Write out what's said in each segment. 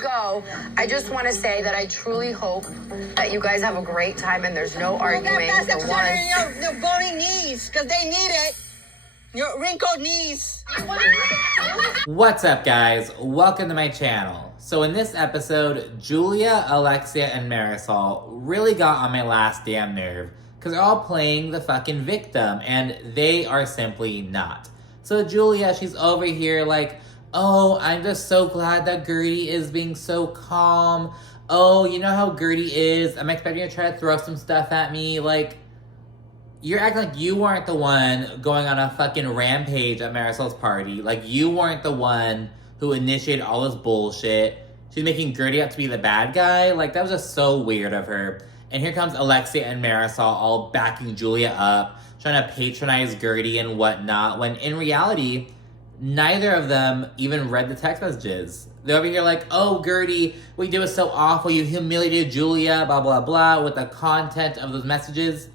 go, I just want to say that I truly hope that you guys have a great time and there's no arguing. That's your bony knees, because they need it. Your wrinkled knees. What's up, guys? Welcome to my channel. So in this episode, Julia, Alexia, and Marysol really got on my last damn nerve because they're all playing the fucking victim and they are simply not. So Julia, she's over here like, oh, I'm just so glad that Gertie is being so calm. Oh, you know how Gertie is. I'm expecting her to try to throw some stuff at me. Like, you're acting like you weren't the one going on a fucking rampage at Marysol's party. Like, you weren't the one who initiated all this bullshit. She's making Gertie out to be the bad guy. Like, that was just so weird of her. And here comes Alexia and Marysol all backing Julia up, trying to patronize Gertie and whatnot, when in reality, neither of them even read the text messages. They're over here like, oh, Gertie, what you did was so awful. You humiliated Julia, blah, blah, blah, with the content of those messages.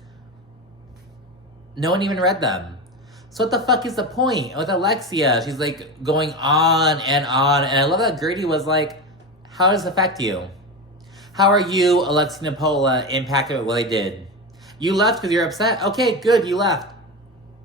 No one even read them. So what the fuck is the point? And with Alexia, she's like going on. And I love that Gertie was like, how does this affect you? How are you, Alexia Napola, impacted by what I did? You left because you're upset? Okay, good, you left.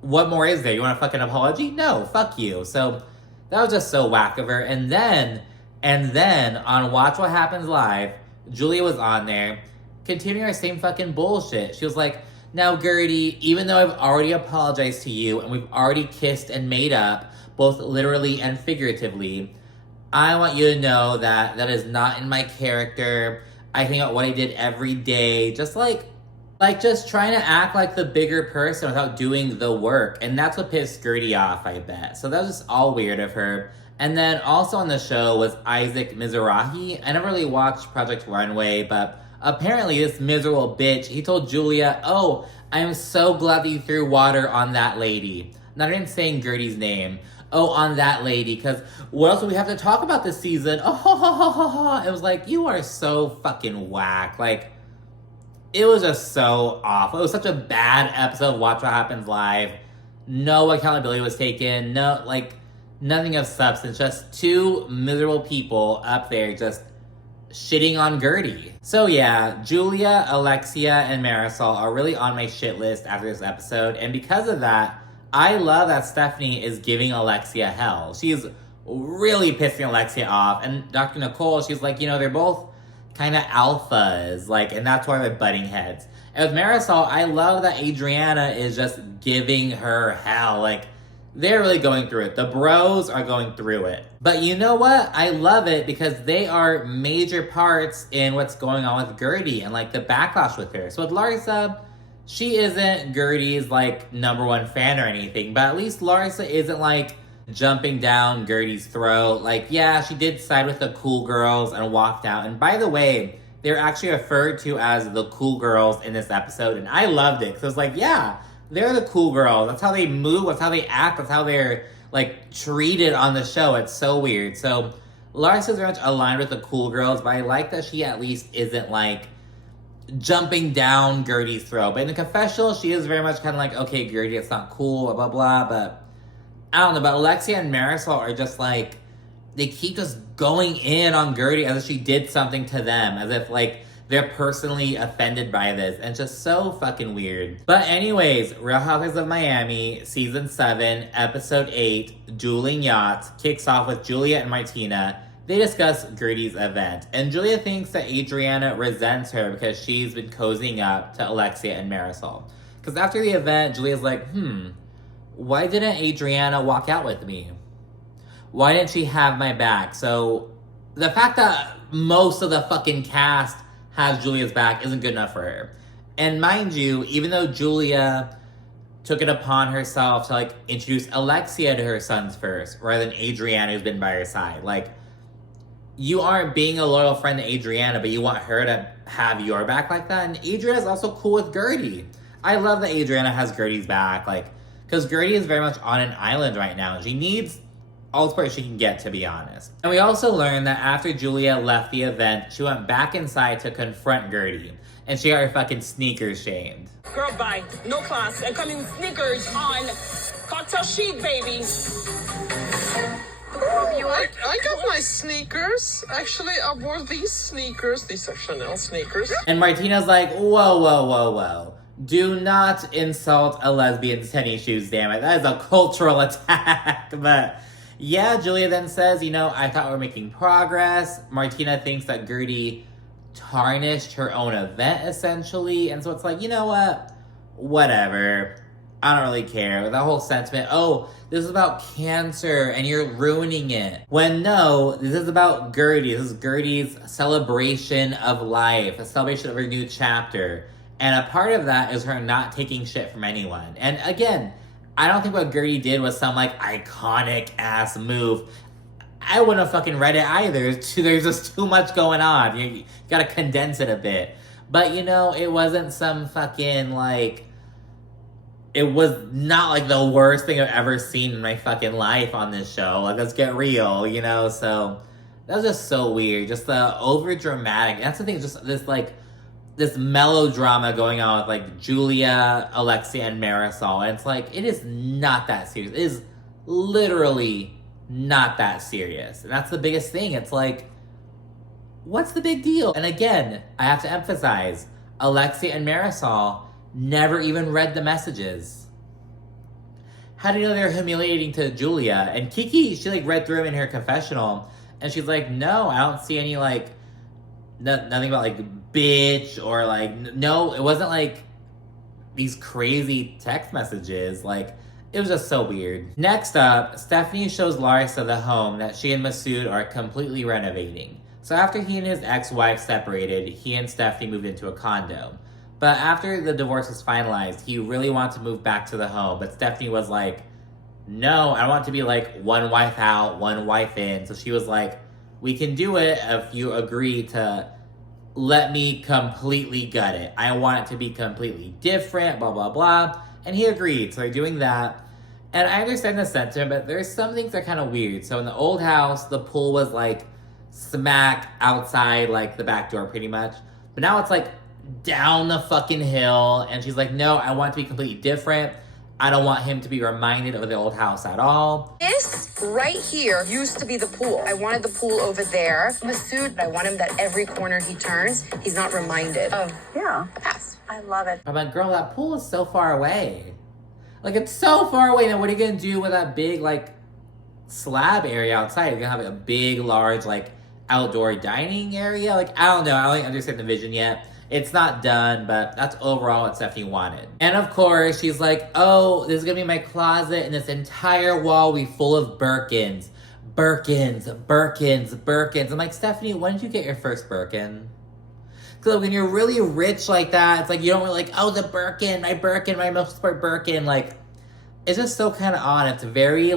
What more is there? You want a fucking apology? No, fuck you. So that was just so whack of her. And then on Watch What Happens Live, Julia was on there, continuing her same fucking bullshit. She was like, now Gertie, even though I've already apologized to you and we've already kissed and made up, both literally and figuratively, I want you to know that that is not in my character. I think about what I did every day, just just trying to act like the bigger person without doing the work. And that's what pissed Gertie off, I bet. So that was just all weird of her. And then also on the show was Isaac Mizrahi. I never really watched Project Runway, but apparently this miserable bitch, he told Julia, oh, I'm so glad that you threw water on that lady. Not even saying Gertie's name. Oh, on that lady, because what else do we have to talk about this season? Oh, ha, ha, ha, ha, ha. It was like, you are so fucking whack. Like, it was just so awful. It was such a bad episode of Watch What Happens Live. No accountability was taken. No, nothing of substance. Just two miserable people up there just shitting on Gertie. So yeah, Julia, Alexia, and Marysol are really on my shit list after this episode. And because of that, I love that Stephanie is giving Alexia hell. She's really pissing Alexia off. And Dr. Nicole, she's like, you know, they're both kind of alphas, and that's why they're butting heads. And with Marysol, I love that Adriana is just giving her hell. They're really going through it. The bros are going through it. But you know what? I love it because they are major parts in what's going on with Gertie and the backlash with her. So with Larsa, she isn't Gertie's number one fan or anything, but at least Larsa isn't jumping down Gertie's throat. Yeah, she did side with the cool girls and walked out. And by the way, they're actually referred to as the cool girls in this episode. And I loved it because it was yeah, they're the cool girls. That's how they move. That's how they act. That's how they're treated on the show. It's so weird. So Larsa's very much aligned with the cool girls, but I like that she at least isn't jumping down Gertie's throat. But in the confessional, she is very much kind of okay, Gertie, it's not cool, blah, blah, blah. But I don't know, but Alexia and Marysol are just they keep just going in on Gertie as if she did something to them, as if they're personally offended by this. And it's just so fucking weird. But anyways, Real Housewives of Miami, Season 7, Episode 8, Dueling Yachts, kicks off with Julia and Martina. They discuss Gertie's event. And Julia thinks that Adriana resents her because she's been cozying up to Alexia and Marysol. Because after the event, Julia's like, why didn't Adriana walk out with me? Why didn't she have my back? So the fact that most of the fucking cast has Julia's back isn't good enough for her. And mind you, even though Julia took it upon herself to introduce Alexia to her sons first, rather than Adriana, who's been by her side, you aren't being a loyal friend to Adriana, but you want her to have your back like that. And Adriana's also cool with Gertie. I love that Adriana has Gertie's back, because Gertie is very much on an island right now, and she needs all the support she can get, to be honest. And we also learned that after Julia left the event, she went back inside to confront Gertie, and she got her fucking sneakers shamed. Girl, bye. No class. I'm coming with sneakers on. Cocktail chic, baby. I got my sneakers. Actually, I wore these sneakers. These are Chanel sneakers. And Martina's like, whoa, whoa, whoa, whoa. Do not insult a lesbian's tennis shoes, damn it. That is a cultural attack. But yeah, Julia then says, I thought we were making progress. Martina thinks that Gertie tarnished her own event, essentially. And so it's like, you know what? Whatever. I don't really care. That whole sentiment, oh, this is about cancer and you're ruining it. When no, this is about Gertie. This is Gertie's celebration of life, a celebration of her new chapter. And a part of that is her not taking shit from anyone. And again, I don't think what Gertie did was some iconic ass move. I wouldn't have fucking read it either. There's just too much going on. You gotta condense it a bit. But it wasn't some fucking it was not the worst thing I've ever seen in my fucking life on this show. Let's get real, So that was just so weird. Just the over dramatic. That's the thing. Just this melodrama going on with Julia, Alexia, and Marysol. And it's it is not that serious. It is literally not that serious. And that's the biggest thing. It's what's the big deal? And again, I have to emphasize, Alexia and Marysol never even read the messages. How do you know they're humiliating to Julia? And Kiki, she read through them in her confessional, and she's like, no, I don't see any nothing about bitch or no, it wasn't these crazy text messages. It was just so weird. Next up, Stephanie shows Larsa the home that she and Masood are completely renovating. So after he and his ex-wife separated, he and Stephanie moved into a condo. But after the divorce was finalized, he really wanted to move back to the home. But Stephanie was like, no, I want it to be one wife out, one wife in. So she was like, we can do it if you agree to let me completely gut it. I want it to be completely different, blah, blah, blah. And he agreed. So they're doing that. And I understand the sentiment, but there's some things that are kind of weird. So in the old house, the pool was smack outside the back door pretty much. But now it's down the fucking hill, and she's like, no, I want it to be completely different. I don't want him to be reminded of the old house at all. This right here used to be the pool. I wanted the pool over there. Masood, I want him that every corner he turns, he's not reminded of Yeah, the past. I love it. I'm like, girl, that pool is so far away. It's so far away. Now what are you gonna do with that big slab area outside? You're gonna have a big, large outdoor dining area? I don't know. I don't understand the vision yet. It's not done, but that's overall what Stephanie wanted. And of course, she's like, oh, this is gonna be my closet, and this entire wall will be full of Birkins. Birkins. I'm like, Stephanie, when did you get your first Birkin? Because when you're really rich like that, it's you don't really oh, the Birkin, my most sport Birkin. It's just so kind of odd. It's very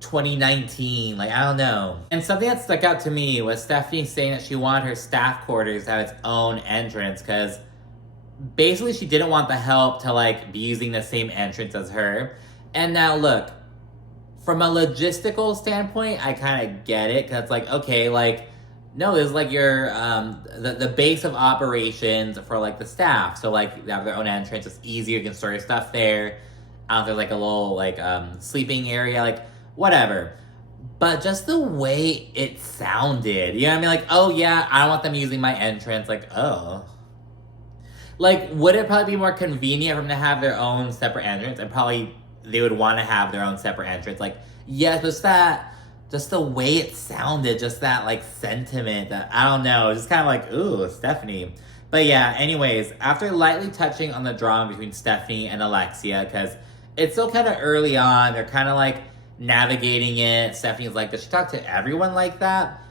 2019, I don't know. And something that stuck out to me was Stephanie saying that she wanted her staff quarters to have its own entrance, because basically she didn't want the help to be using the same entrance as her. And now look, from a logistical standpoint, I kind of get it, because it's okay, no, this is your the base of operations for the staff. So they have their own entrance. It's easier, you can store your stuff there. There's a little sleeping area, whatever. But just the way it sounded, you know what I mean? Oh yeah, I don't want them using my entrance. Oh. Would it probably be more convenient for them to have their own separate entrance? And probably they would want to have their own separate entrance. Yes, but just the way it sounded, just that sentiment that, I don't know, it's just kind of ooh, Stephanie. But yeah, anyways, after lightly touching on the drama between Stephanie and Alexia, because it's still kind of early on, they're kind of navigating it. Stephanie's does she talk to everyone like that?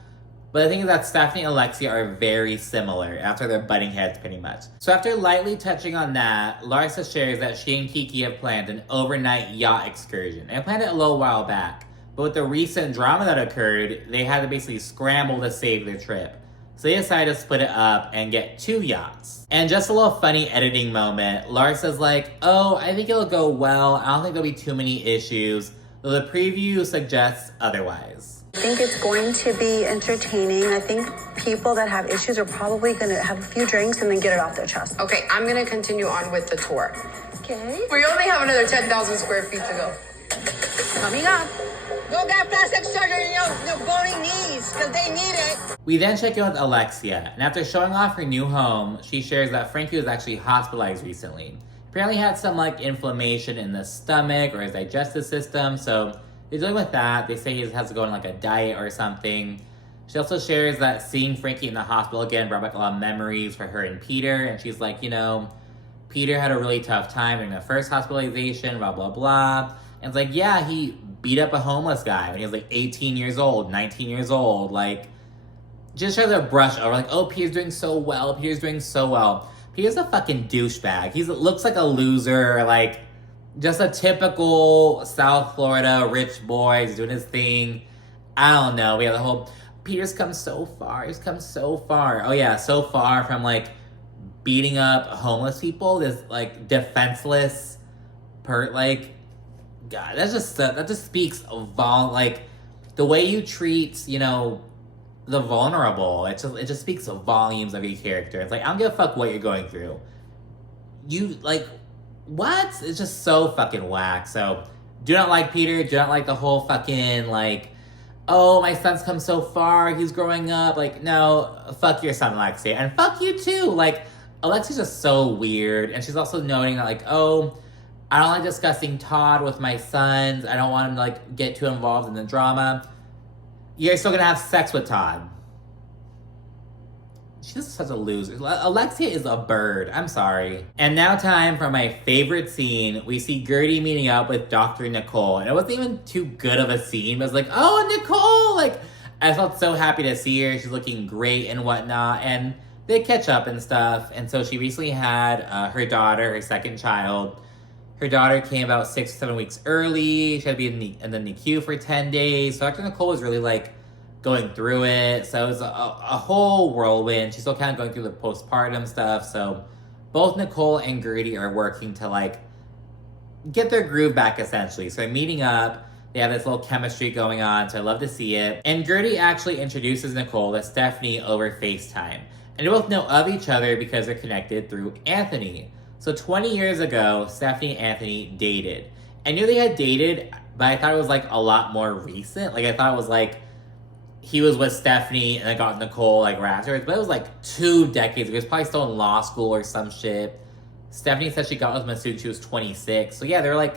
But the thing is that Stephanie and Alexia are very similar. That's why they're butting heads pretty much. So after lightly touching on that, Larsa shares that she and Kiki have planned an overnight yacht excursion. They planned it a little while back. But with the recent drama that occurred, they had to basically scramble to save their trip. So they decided to split it up and get 2 yachts. And just a little funny editing moment, Larsa's oh, I think it'll go well. I don't think there'll be too many issues. Though the preview suggests otherwise. I think it's going to be entertaining. I think people that have issues are probably going to have a few drinks and then get it off their chest. Okay, I'm gonna continue on with the tour. Okay. We only have another 10,000 square feet to go. Coming up. Go get plastic surgery in your bony knees, because they need it. We then check in with Alexia, and after showing off her new home, she shares that Frankie was actually hospitalized recently. Apparently had some inflammation in the stomach or his digestive system, so they're dealing with that. They say he has to go on a diet or something. She also shares that seeing Frankie in the hospital again brought back a lot of memories for her and Peter, and she's like, Peter had a really tough time during the first hospitalization, blah, blah, blah. And it's like, yeah, he beat up a homeless guy when he was 18 years old, 19 years old. Just try to brush over, oh, Peter's doing so well, Peter's doing so well. Peter's a fucking douchebag. He looks like a loser, just a typical South Florida rich boy. He's doing his thing. I don't know. We have the whole, Peter's come so far. He's come so far. Oh yeah, so far from beating up homeless people. This defenseless God, that just speaks of the way you treat, the vulnerable. It just speaks volumes of your character. It's I don't give a fuck what you're going through. You what? It's just so fucking whack. So do not like Peter. Do not like the whole fucking oh, my son's come so far. He's growing up. No, fuck your son, Alexia, and fuck you too. Alexia's just so weird, and she's also noting that oh, I don't like discussing Todd with my sons. I don't want him to get too involved in the drama. You're still gonna have sex with Todd. She's such a loser. Alexia is a bird. I'm sorry. And now time for my favorite scene. We see Gertie meeting up with Dr. Nicole. And it wasn't even too good of a scene. But it's oh, Nicole! I felt so happy to see her. She's looking great and whatnot. And they catch up and stuff. And so she recently had her daughter, her second child. Her daughter came about 6 or 7 weeks early. She had to be in the NICU for 10 days. So Dr. Nicole was really going through it. So it was a whole whirlwind. She's still kind of going through the postpartum stuff. So both Nicole and Gertie are working to get their groove back essentially. So they're meeting up. They have this little chemistry going on. So I love to see it. And Gertie actually introduces Nicole to Stephanie over FaceTime. And they both know of each other because they're connected through Anthony. So 20 years ago, Stephanie and Anthony dated. I knew they had dated, but I thought it was a lot more recent. I thought it was he was with Stephanie and then got Nicole right afterwards. But it was 2 decades ago. He was probably still in law school or some shit. Stephanie said she got with Masood when she was 26. So yeah, they're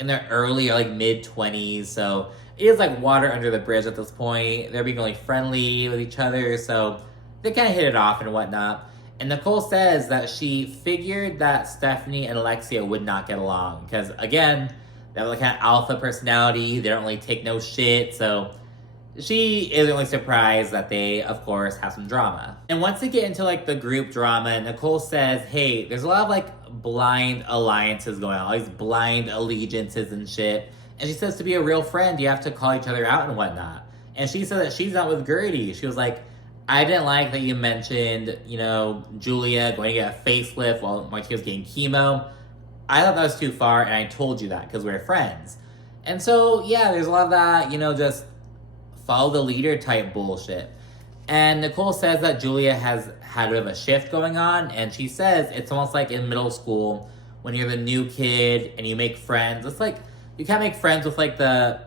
in their early or mid-20s. So it is water under the bridge at this point. They're being really friendly with each other. So they kind of hit it off and whatnot. And Nicole says that she figured that Stephanie and Alexia would not get along. Because again, they have kind of alpha personality. They don't really take no shit. So she isn't really surprised that they, of course, have some drama. And once they get into the group drama, Nicole says, hey, there's a lot of blind alliances going on, all these blind allegiances and shit. And she says to be a real friend, you have to call each other out and whatnot. And she said that she's not with Gertie. She was I didn't like that you mentioned, Julia going to get a facelift while she was getting chemo. I thought that was too far, and I told you that because we're friends. And so, yeah, there's a lot of that, just follow the leader type bullshit. And Nicole says that Julia has had a bit of a shift going on, and she says it's almost like in middle school when you're the new kid and you make friends. It's you can't make friends with the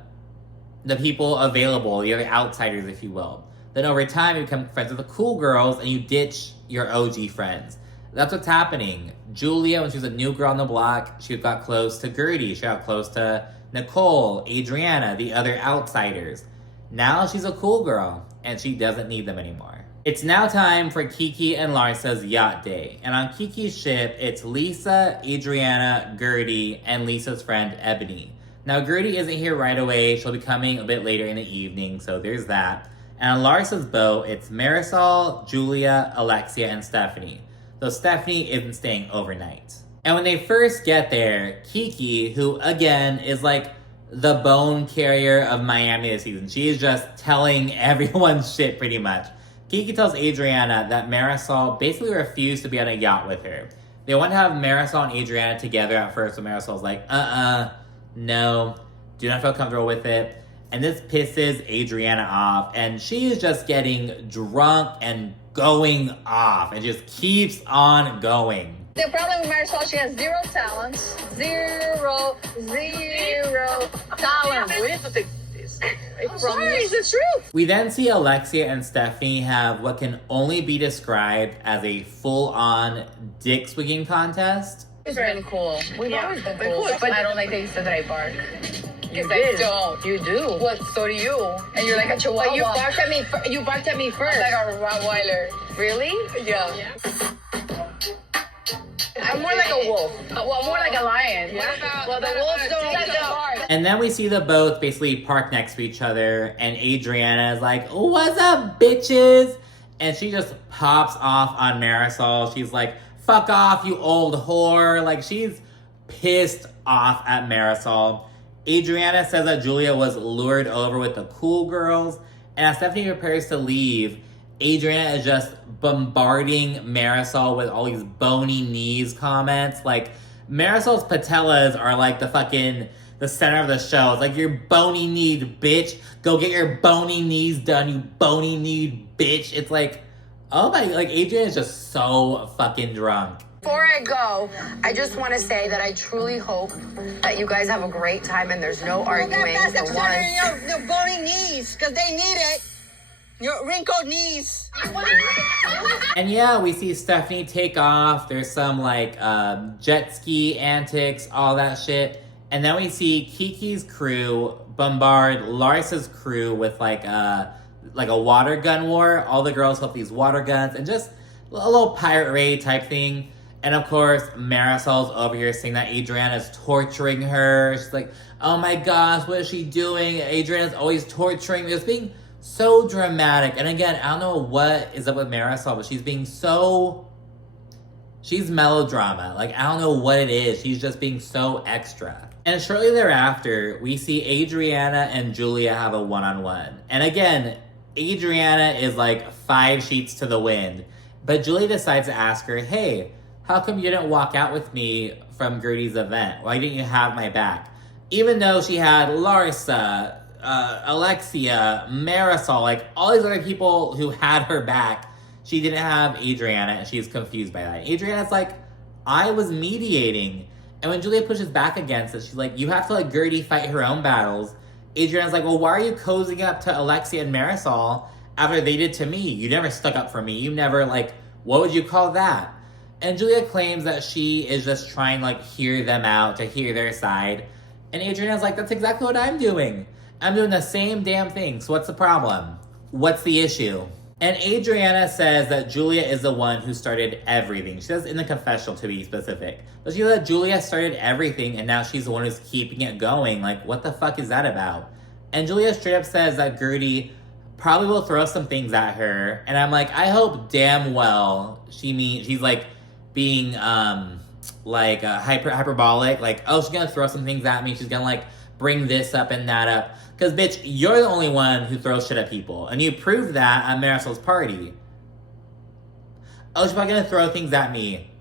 people available, the other outsiders, if you will. Then over time, you become friends with the cool girls and you ditch your OG friends. That's what's happening. Julia, when she was a new girl on the block, she got close to Gertie. She got close to Nicole, Adriana, the other outsiders. Now she's a cool girl and she doesn't need them anymore. It's now time for Kiki and Larsa's yacht day. And on Kiki's ship, it's Lisa, Adriana, Gertie, and Lisa's friend Ebony. Now Gertie isn't here right away. She'll be coming a bit later in the evening, so there's that. And on Larsa's boat, it's Marysol, Julia, Alexia, and Stephanie. Though Stephanie isn't staying overnight. And when they first get there, Kiki, who again is the bone carrier of Miami this season, she is just telling everyone's shit pretty much. Kiki tells Adriana that Marysol basically refused to be on a yacht with her. They want to have Marysol and Adriana together at first, so Marysol's no, do not feel comfortable with it. And this pisses Adriana off, and she is just getting drunk and going off, and just keeps on going. The problem with Marysol, she has zero talents. Zero talent. We need to fix this. It's the truth. We then see Alexia and Stephanie have what can only be described as a full-on dick swinging contest. It's been cool. We've always been cool. But I don't like that you said that I bark. You I did. don't. You do. What? So do you. And you're like a chihuahua. But you barked at me. You barked at me first. Like a Rottweiler. Really? Yeah. I'm more like a wolf. Well, more like a lion. Well, the wolves don't let them bark. And then we see them both basically park next to each other, and Adriana is like, "What's up, bitches?" And she just pops off on Marysol. She's like, "Fuck off, you old whore." Like, she's pissed off at Marysol. Adriana says that Julia was lured over with the cool girls, and as Stephanie prepares to leave, Adriana is just bombarding Marysol with all these bony knees comments. Like, Marysol's patellas are like the center of the show. It's like, "You're bony kneed, bitch. Go get your bony knees done, you bony kneed bitch." It's like, oh my, like, Adriana is just so fucking drunk. Before I go, I just want to say that I truly hope that you guys have a great time and there's no arguing. Plastic For one. surgery, your bony knees, because they need it. Your wrinkled knees. And yeah, we see Stephanie take off. There's some like jet ski antics, all that shit. And then we see Kiki's crew bombard Larissa's crew with like a water gun war. All the girls hold these water guns and just a little pirate raid type thing. And of course, Marysol's over here saying that Adriana's torturing her. She's like, "Oh my gosh, what is she doing? Adriana's always torturing me." It's being so dramatic. And again, I don't know what is up with Marysol, but she's melodrama. Like, I don't know what it is. She's just being so extra. And shortly thereafter, we see Adriana and Julia have a one-on-one. And again, Adriana is like 5 sheets to the wind. But Julia decides to ask her, "Hey, how come you didn't walk out with me from Gertie's event? Why didn't you have my back?" Even though she had Larissa, Alexia, Marysol, like all these other people who had her back, she didn't have Adriana, and she's confused by that. Adriana's like, "I was mediating." And when Julia pushes back against it, she's like, "You have to let Gertie fight her own battles." Adriana's like, "Well, why are you cozying up to Alexia and Marysol after they did to me? You never stuck up for me. You never, like, what would you call that?" And Julia claims that she is just trying to, like, hear them out, to hear their side. And Adriana's like, "That's exactly what I'm doing. I'm doing the same damn thing, so what's the problem? What's the issue?" And Adriana says that Julia is the one who started everything. She says in the confessional, to be specific. But she says that Julia started everything, and now she's the one who's keeping it going. Like, what the fuck is that about? And Julia straight up says that Gertie probably will throw some things at her. And I'm like, I hope damn well she's like being hyperbolic. Like, oh, she's gonna throw some things at me. She's gonna like bring this up and that up. Because, bitch, you're the only one who throws shit at people. And you proved that at Marysol's party. Oh, she's probably gonna throw things at me.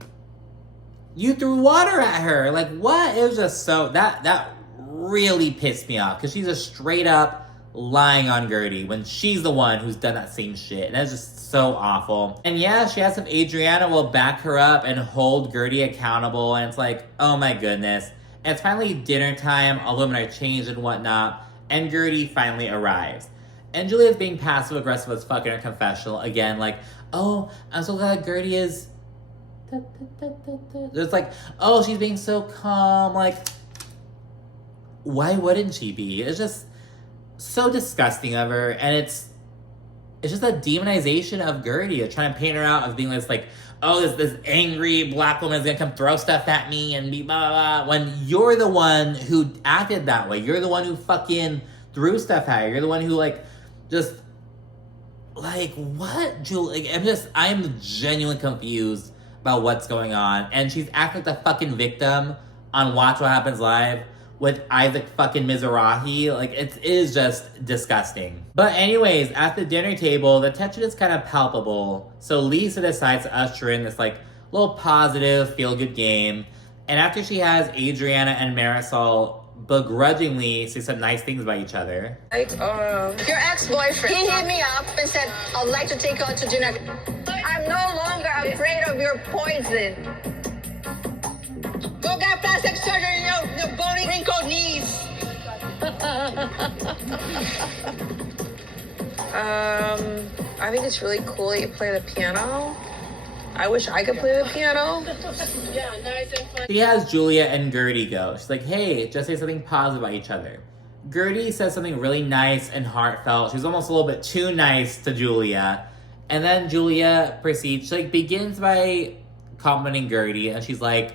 You threw water at her. Like, what? It was just so... That really pissed me off. Because she's just straight up lying on Gertie when she's the one who's done that same shit. And that's just so awful. And yeah, she asks if Adriana will back her up and hold Gertie accountable. And it's like, oh my goodness. And it's finally dinner time. All the women are changed and whatnot. And Gertie finally arrives. And Julia's being passive-aggressive as fuck in her confessional. Again, like, oh, I'm so glad Gertie is... It's like, oh, she's being so calm. Like, why wouldn't she be? It's just so disgusting of her. And it's just a demonization of Gertie. Trying to paint her out as being this, like, oh, this angry black woman is gonna come throw stuff at me and be blah, blah, blah. When you're the one who acted that way. You're the one who fucking threw stuff at her. You're the one who, like, just, like, what, Julie? Like, I'm genuinely confused about what's going on. And she's acting like the fucking victim on Watch What Happens Live with Isaac fucking Mizrahi. Like, it is just disgusting. But anyways, at the dinner table, the tension is kind of palpable. So Lisa decides to usher in this, like, little positive, feel-good game. And after she has Adriana and Marysol begrudgingly say some nice things about each other. Like, your ex-boyfriend, he hit me up and said, "I'd like to take you out to dinner." I'm no longer afraid of your poison. Go get plastic surgery, your bony wrinkled knees. I think it's really cool that you play the piano. I wish I could play the piano. She has Julia and Gertie go. She's like, hey, just say something positive about each other. Gertie says something really nice and heartfelt. She's almost a little bit too nice to Julia. And then Julia proceeds, she begins by complimenting Gertie, and she's like,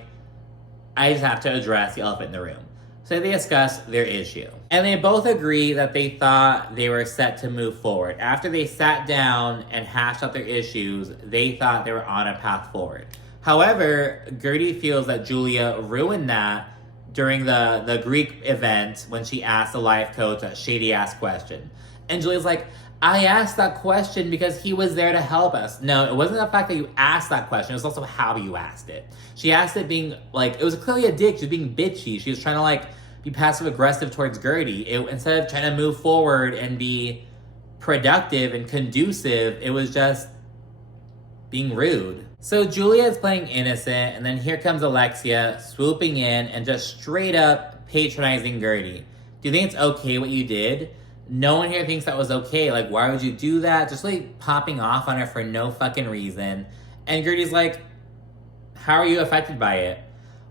I just have to address the elephant in the room. So they discuss their issue. And they both agree that they thought they were set to move forward. After they sat down and hashed out their issues, they thought they were on a path forward. However, Gertie feels that Julia ruined that during the Greek event when she asked the life coach that shady-ass question. And Julia's like, I asked that question because he was there to help us. No, it wasn't the fact that you asked that question. It was also how you asked it. She asked it being, it was clearly a dick. She was being bitchy. She was trying to, be passive-aggressive towards Gertie. Instead of trying to move forward and be productive and conducive, it was just being rude. So Julia is playing innocent, and then here comes Alexia swooping in and just straight up patronizing Gertie. Do you think it's okay what you did? No one here thinks that was okay. Why would you do that? Just popping off on her for no fucking reason. And Gertie's like, how are you affected by it?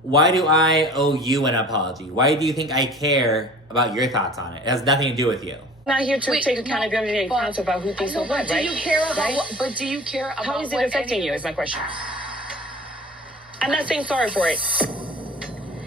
Why do I owe you an apology? Why do you think I care about your thoughts on it? It has nothing to do with you. Not here to take accountability and counsel about who thinks of what, right? Do you care about but do you care about how is it affecting you is my question. I'm not saying sorry for it.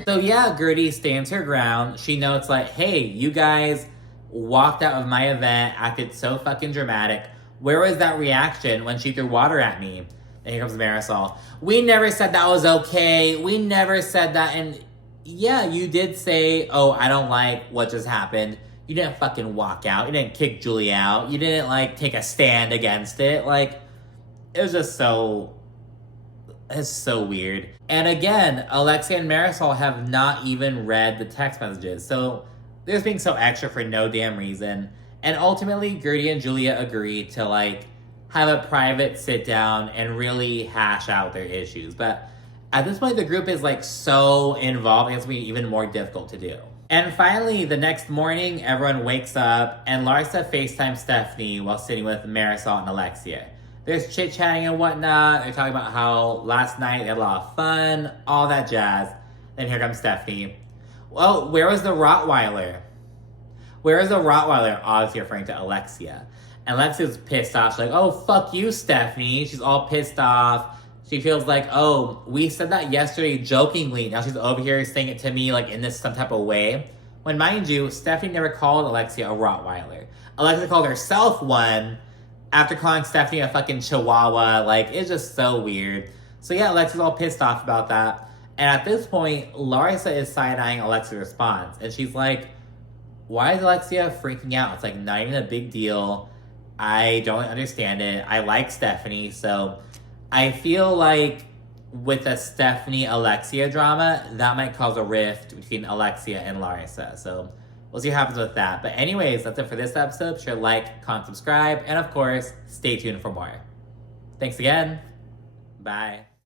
So yeah, Gertie stands her ground. She notes hey, you guys walked out of my event, acted so fucking dramatic. Where was that reaction when she threw water at me? And here comes Marysol. We never said that was okay. We never said that. And yeah, you did say, oh, I don't like what just happened. You didn't fucking walk out. You didn't kick Julie out. You didn't take a stand against it. It was just it's so weird. And again, Alexia and Marysol have not even read the text messages. So they're just being so extra for no damn reason. And ultimately, Gertie and Julia agree to have a private sit down and really hash out their issues. But at this point, the group is so involved, it's going to be even more difficult to do. And finally, the next morning, everyone wakes up and Larsa FaceTimes Stephanie while sitting with Marysol and Alexia. There's chit-chatting and whatnot. They're talking about how last night they had a lot of fun, all that jazz. Then here comes Stephanie. Well, where was the Rottweiler? Where is the Rottweiler? Obviously referring to Alexia. And Alexia's pissed off. She's like, oh, fuck you, Stephanie. She's all pissed off. She feels oh, we said that yesterday jokingly. Now she's over here saying it to me in this some type of way. When, mind you, Stephanie never called Alexia a Rottweiler. Alexia called herself one after calling Stephanie a fucking Chihuahua. It's just so weird. So yeah, Alexia's all pissed off about that. And at this point, Larsa is side-eyeing Alexia's response. And she's like, why is Alexia freaking out? It's not even a big deal. I don't understand it. I like Stephanie, so I feel with the Stephanie-Alexia drama, that might cause a rift between Alexia and Larsa. So we'll see what happens with that. But anyways, that's it for this episode. Be sure to like, comment, subscribe, and of course, stay tuned for more. Thanks again. Bye.